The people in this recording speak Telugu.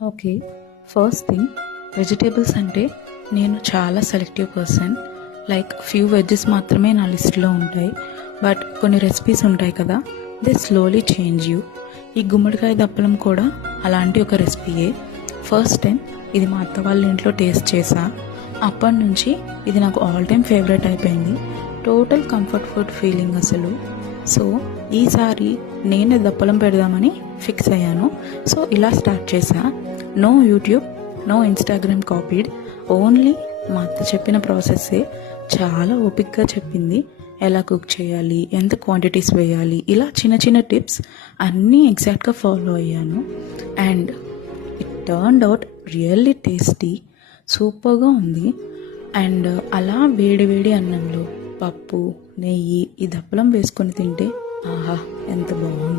ఓకే. ఫస్ట్ థింగ్ వెజిటేబుల్స్ అంటే నేను చాలా selective person. Like few veggies మాత్రమే నా లిస్ట్లో ఉంటాయి. బట్ కొన్ని రెసిపీస్ ఉంటాయి కదా, దే స్లోలీ చేంజ్ యూ. ఈ గుమ్మడికాయ దప్పలం కూడా అలాంటి ఒక రెసిపీయే. ఫస్ట్ టైం ఇది మా అత్త వాళ్ళ ఇంట్లో టేస్ట్ చేసా. అప్పటి నుంచి ఇది నాకు ఆల్ టైమ్ ఫేవరెట్ అయిపోయింది. టోటల్ కంఫర్ట్ ఫుడ్ ఫీలింగ్ అసలు. సో ఈసారి నేనే దప్పలం పెడదామని ఫిక్స్ అయ్యాను. సో ఇలా స్టార్ట్ చేశా. No YouTube, no Instagram copied, only మా అత్త చెప్పిన ప్రాసెస్సే. చాలా ఓపిక్గా చెప్పింది. ఎలా కుక్ చేయాలి, ఎంత క్వాంటిటీస్ వేయాలి, ఇలా చిన్న చిన్న టిప్స్ అన్నీ ఎగ్జాక్ట్గా ఫాలో అయ్యాను. And it turned out really tasty. సూపర్గా ఉంది. అండ్ అలా వేడి వేడి అన్నంలో పప్పు, నెయ్యి, ఈ దప్పలం వేసుకొని తింటే ఆహా ఎంత బాగుంది.